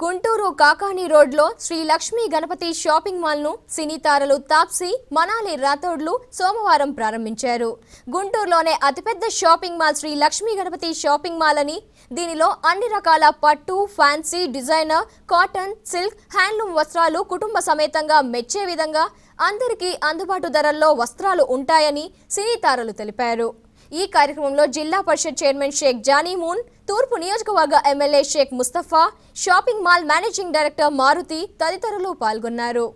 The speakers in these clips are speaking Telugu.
గుంటూరు కాకాని రోడ్లో శ్రీ లక్ష్మీ గణపతి షాపింగ్ మాల్ను సినీ తారలు తాప్సీ మనాలి రాథోడ్లు సోమవారం ప్రారంభించారు. గుంటూరులోనే అతిపెద్ద shopping mall Sri Lakshmi Ganapati shopping mall అని దీనిలో అన్ని రకాల పట్టు fancy designer cotton silk handloom వస్త్రాలు కుటుంబ సమేతంగా మెచ్చే విధంగా అందరికీ అందుబాటు ధరల్లో వస్త్రాలు ఉంటాయని సినీ తారలు తెలిపారు. ఈ కార్యక్రమంలో జిల్లా పరిషత్ చైర్మన్ షేక్ జానీ మూన్ తూర్పు నియోజకవర్గ MLA Shaik Mustafa shopping mall managing director Maruti తదితరులు పాల్గొన్నారు.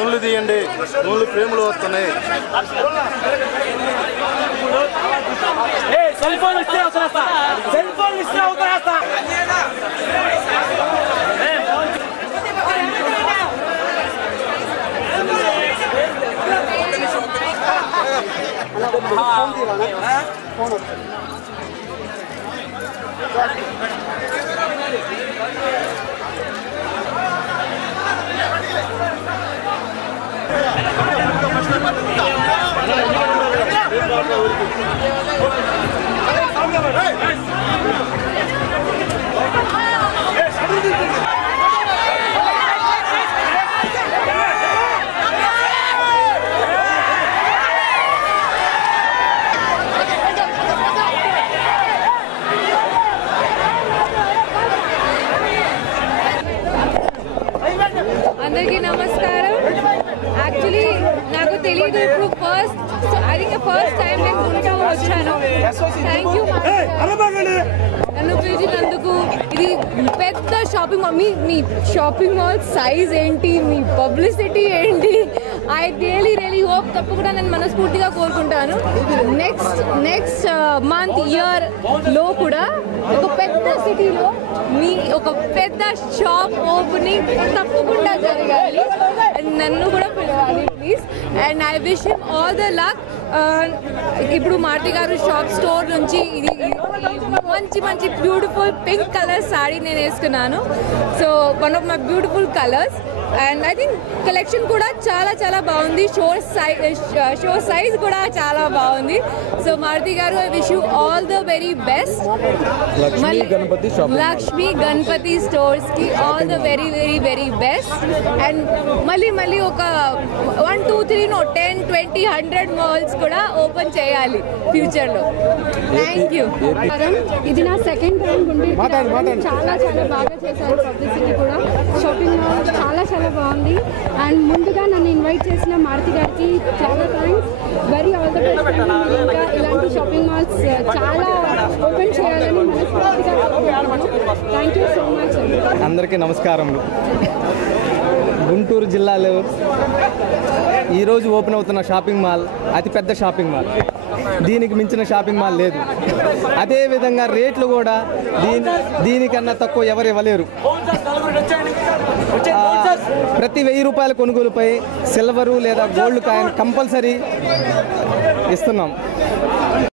నూనెలు తీయండి. నూనెలు ఫ్రేములు వస్తున్నాయి. సెల్ ఫోన్ ఇస్తే అవసరం సెల్ ఫోన్ ఇస్తే అవసరం అందరికీ నమస్కారం. యాక్చువల్లీ నాకు తెలియదు ఇప్పుడు first I think first time నేను గుంటూరు వచ్చాను. థ్యాంక్ యూ నన్ను పిలిచినందుకు ఇది పెద్ద షాపింగ్ మాల్ మీ మీ షాపింగ్ మాల్ సైజ్ ఏంటి? మీ పబ్లిసిటీ ఏంటి? ఐ రియలీ రియలీ హోప్ తప్పకుండా నేను మనస్ఫూర్తిగా కోరుకుంటాను. నెక్స్ట్ నెక్స్ట్ మంత్ ఇయర్లో కూడా ఒక పెద్ద సిటీలో మీ ఒక పెద్ద షాప్ ఓపెనింగ్ తప్పకుండా జరగాలి. అండ్ నన్ను కూడా పిలవాలి please and I wish him all the luck ఇప్పుడు మార్తి గారు షాప్ స్టోర్ నుంచి ఇది మంచి మంచి బ్యూటిఫుల్ పింక్ కలర్ సారీ నేను వేసుకున్నాను. So one of my beautiful colours and I think collection కూడా చాలా చాలా బాగుంది షో సైజ్ షో సైజ్ కూడా చాలా బాగుంది సో మారుతి గారు I wish you all the very best Lakshmi Ganapati shopping mall. Lakshmi Ganapati స్టోర్స్కి all the very very very best and మళ్ళీ మళ్ళీ ఒక one two three no ten twenty hundred malls కూడా ఓపెన్ చేయాలి ఫ్యూచర్లో థ్యాంక్ యూ ఇది నా సెకండ్ టైం గుంటూరు చాలా చాలా బాగా చేశారు పబ్లిసిటీ కూడా. షాపింగ్ మాల్ చాలా చాలా చాలా బాగుంది. అండ్ ముందుగా నన్ను ఇన్వైట్ చేసిన మారుతి గారికి చాలా thanks very all the best ఇంకా ఇలాంటి షాపింగ్ మాల్స్ uh, చాలా ఓపెన్ చేయాలని థ్యాంక్ యూ సో మచ్ అందరికీ నమస్కారములు. గుంటూరు జిల్లాలో ఈరోజు ఓపెన్ అవుతున్న షాపింగ్ మాల్ అతిపెద్ద షాపింగ్ మాల్ దీనికి మించిన షాపింగ్ మాల్ లేదు. అదేవిధంగా రేట్లు కూడా దీని దీనికన్నా తక్కువ ఎవరు ఇవ్వలేరు. ప్రతి వెయ్యి రూపాయల కొనుగోలుపై సిల్వరు లేదా గోల్డ్ కాయిన్ కంపల్సరీ ఇస్తున్నాం.